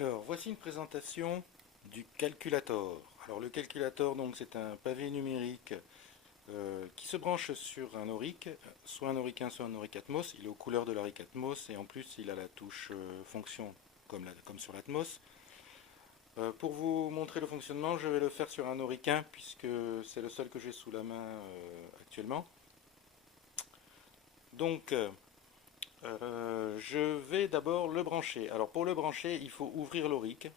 Alors, voici une présentation du calculator. Alors, le calculator, donc, c'est un pavé numérique qui se branche sur un Auric, soit un Auric 1, soit un Auric Atmos. Il est aux couleurs de l'Auric Atmos et en plus, il a la touche fonction comme sur l'Atmos. Pour vous montrer le fonctionnement, je vais le faire sur un Auric 1 puisque c'est le seul que j'ai sous la main actuellement. Donc, je vais d'abord le brancher. Alors, pour le brancher, il faut ouvrir l'Auric.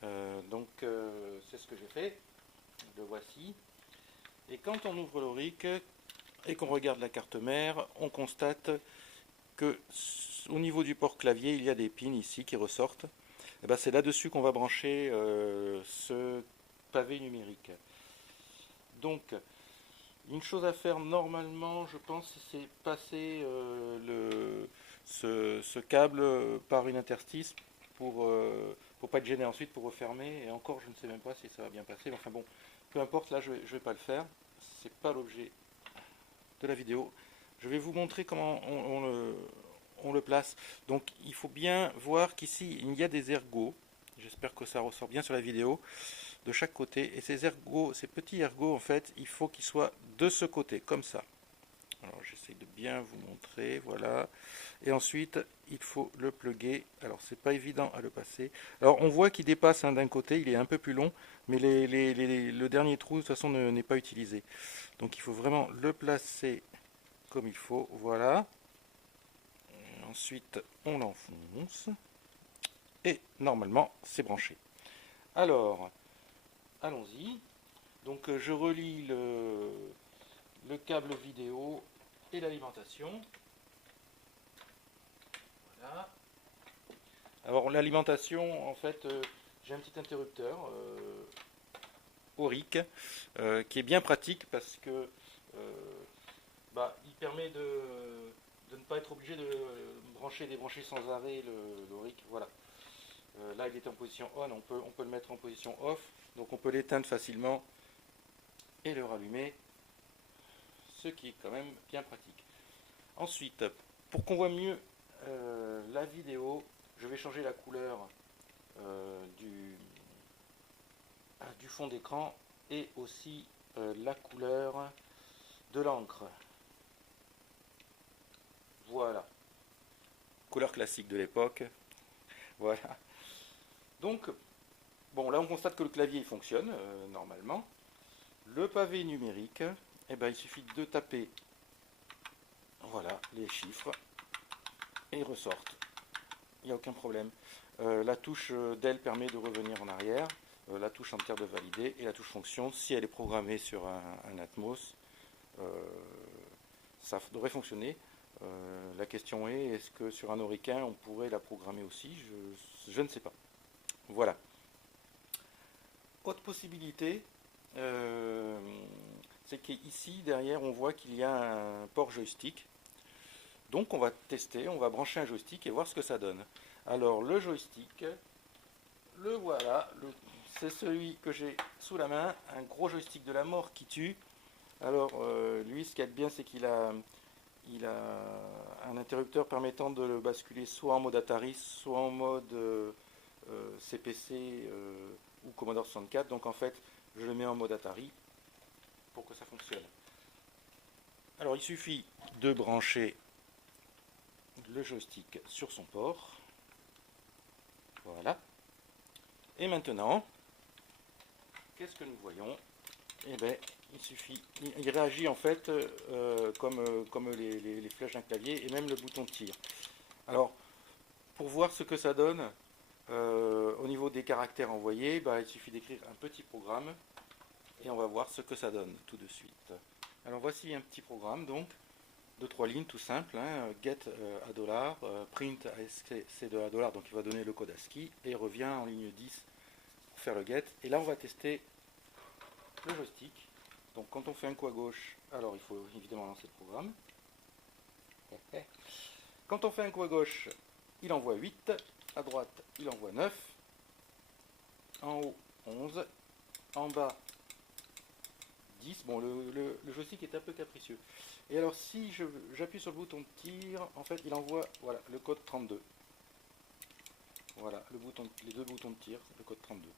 C'est ce que j'ai fait, le voici. Et quand on ouvre l'Auric et qu'on regarde la carte mère, on constate que au niveau du port clavier, il y a des pins ici qui ressortent. Et ben, c'est là-dessus qu'on va brancher ce pavé numérique. Donc, une chose à faire normalement, je pense, c'est passer ce câble par une interstice pour pas être gêné ensuite pour refermer. Et encore, je ne sais même pas si ça va bien passer. Mais enfin bon, peu importe, là je vais pas le faire. C'est pas l'objet de la vidéo. Je vais vous montrer comment on le place. Donc il faut bien voir qu'ici il y a des ergots. J'espère que ça ressort bien sur la vidéo de chaque côté. Et ces ergots, ces petits ergots, en fait, il faut qu'ils soient de ce côté, comme ça. Alors j'essaie de bien vous montrer, voilà. Et ensuite, il faut le plugger. Alors c'est pas évident à le passer. Alors on voit qu'il dépasse d'un côté, il est un peu plus long, mais le dernier trou de toute façon n'est pas utilisé. Donc il faut vraiment le placer comme il faut, voilà. Et ensuite on l'enfonce. Et normalement c'est branché. Alors, allons-y. Donc je relie le câble vidéo et l'alimentation. Voilà. Alors l'alimentation, en fait, j'ai un petit interrupteur Auric qui est bien pratique parce que il permet de ne pas être obligé de brancher et débrancher sans arrêt l'Auric. Voilà. Là il est en position on, on peut le mettre en position off, donc on peut l'éteindre facilement et le rallumer, ce qui est quand même bien pratique. Ensuite, pour qu'on voit mieux la vidéo, je vais changer la couleur du fond d'écran et aussi la couleur de l'encre. Voilà, couleur classique de l'époque. Voilà. Donc, bon, là on constate que le clavier fonctionne normalement. Le pavé numérique, eh ben, il suffit de taper, voilà, les chiffres et ils ressortent. Il n'y a aucun problème. La touche DEL permet de revenir en arrière, la touche entière de valider et la touche fonction, si elle est programmée sur un Atmos, ça devrait fonctionner. La question est-ce que sur un Auric 1 on pourrait la programmer aussi? Je ne sais pas. Voilà. Autre possibilité, c'est qu'ici derrière on voit qu'il y a un port joystick. Donc on va tester, on va brancher un joystick et voir ce que ça donne. Alors le joystick, le voilà, c'est celui que j'ai sous la main, un gros joystick de la mort qui tue. Alors lui, ce qu'il y a de bien, c'est qu'il a un interrupteur permettant de le basculer soit en mode Atari, soit en mode CPC ou Commodore 64. Donc en fait, je le mets en mode Atari pour que ça fonctionne. Alors il suffit de brancher le joystick sur son port. Voilà. Et maintenant, qu'est-ce que nous voyons? Eh bien, il suffit, il réagit en fait comme les flèches d'un clavier et même le bouton de tir. Alors, pour voir ce que ça donne, au niveau des caractères envoyés, il suffit d'écrire un petit programme et on va voir ce que ça donne tout de suite. Alors voici un petit programme donc de 3 lignes tout simple, hein, get à $, print ASC de à $, donc il va donner le code ASCII et revient en ligne 10 pour faire le get. Et là on va tester le joystick. Donc quand on fait un coup à gauche, alors il faut évidemment lancer le programme. Quand on fait un coup à gauche, il envoie 8, à droite il envoie 9, en haut 11, en bas 10. Bon, le joystick est un peu capricieux. Et alors si j'appuie sur le bouton de tir, en fait il envoie voilà, le code 32. Voilà, les deux boutons de tir, le code 32.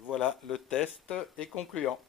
Voilà, le test est concluant.